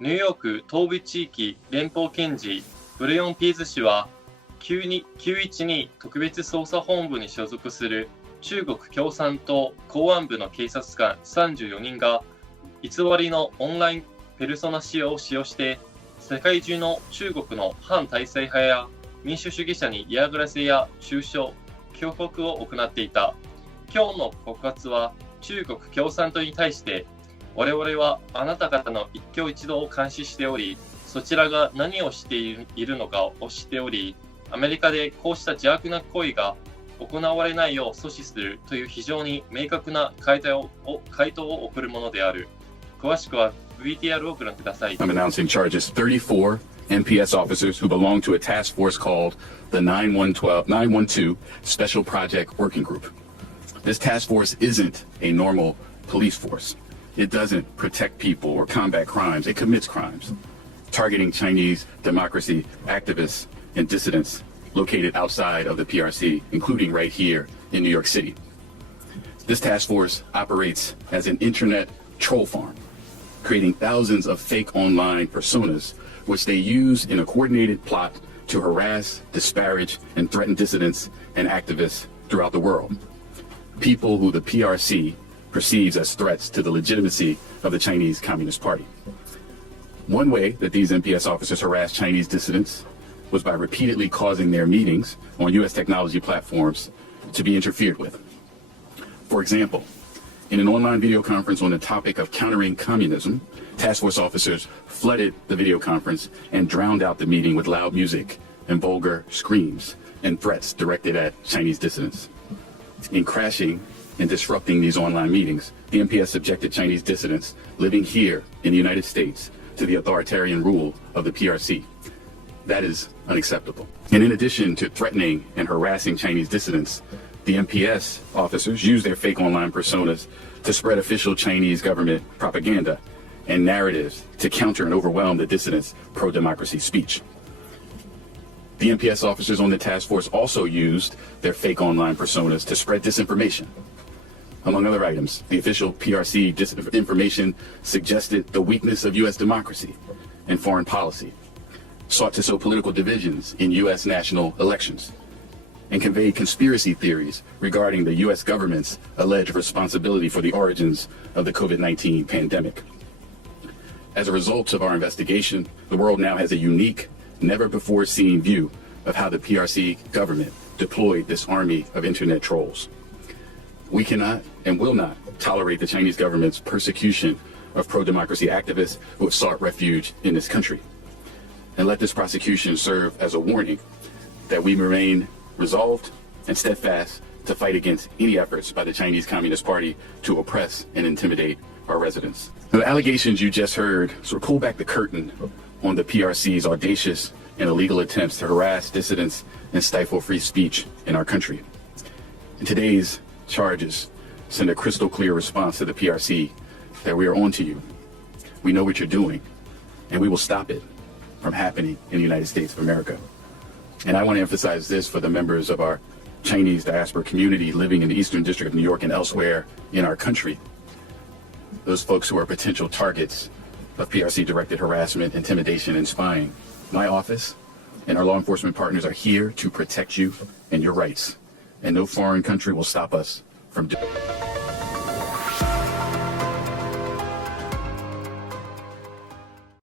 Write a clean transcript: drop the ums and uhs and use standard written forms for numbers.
ニューヨーク東部地域連邦検事ブレオンピーズ氏は912特別捜査本部に所属する中国共産党公安部の警察官34人が偽りのオンラインペルソナ仕様を使用して世界中の中国の反体制派や民主主義者に嫌がらせや中傷、脅迫を行っていた。今日の告発は中国共産党に対して我々はあなた方の一挙一動を監視しており、そちらが何をしているのかを知っており、アメリカでこうした邪悪な行為が行われないよう阻止するという非常に明確な回答を送るものである。詳しくは VTR をご覧ください。I'm announcing charges 34 NPS officers who belong to a task force called the 912 Special Project Working Group. This task force isn't a normal police force. It doesn't protect people or combat crimes. It commits crimes, targeting Chinese democracy activists and dissidents located outside of the PRC, including right here in New York City. This task force operates as an internet troll farm, creating thousands of fake online personas, which they use in a coordinated plot to harass, disparage, and threaten dissidents and activists throughout the world. People who the PRC perceives as threats to the legitimacy of the Chinese Communist Party. One way that these NPS officers harass Chinese dissidents was by repeatedly causing their meetings on U.S. technology platforms to be interfered with. For example, in an online video conference on the topic of countering communism, task force officers flooded the video conference and drowned out the meeting with loud music and vulgar screams and threats directed at Chinese dissidents. In crashing and disrupting these online meetings, the NPS subjected Chinese dissidents living here in the United States to the authoritarian rule of the PRC. That is unacceptable. And in addition to threatening and harassing Chinese dissidents, the NPS officers use their fake online personas to spread official Chinese government propaganda and narratives to counter and overwhelm the dissidents' pro-democracy speech. The NPS officers on the task force also used their fake online personas to spread disinformation. Among other items, the official PRC disinformation suggested the weakness of U.S. democracy and foreign policy, sought to sow political divisions in U.S. national elections, and conveyed conspiracy theories regarding the U.S. government's alleged responsibility for the origins of the COVID-19 pandemic. As a result of our investigation, the world now has a unique, never-before-seen view of how the PRC government deployed this army of internet trolls. We cannot and will not tolerate the Chinese government's persecution of pro-democracy activists who have sought refuge in this country. And let this prosecution serve as a warning that we remain resolved and steadfast to fight against any efforts by the Chinese Communist Party to oppress and intimidate our residents. Now, the allegations you just heard sort of pull back the curtain on the PRC's audacious and illegal attempts to harass dissidents and stifle free speech in our country. And today's charges send a crystal clear response to the PRC that we are on to you. We know what you're doing, and we will stop it from happening in the United States of America. And I want to emphasize this for the members of our Chinese diaspora community living in the Eastern District of New York and elsewhere in our country. Those folks who are potential targets of PRC-directed harassment, intimidation, and spying. My office and our law enforcement partners are here to protect you and your rights. And no foreign country will stop us from doing it.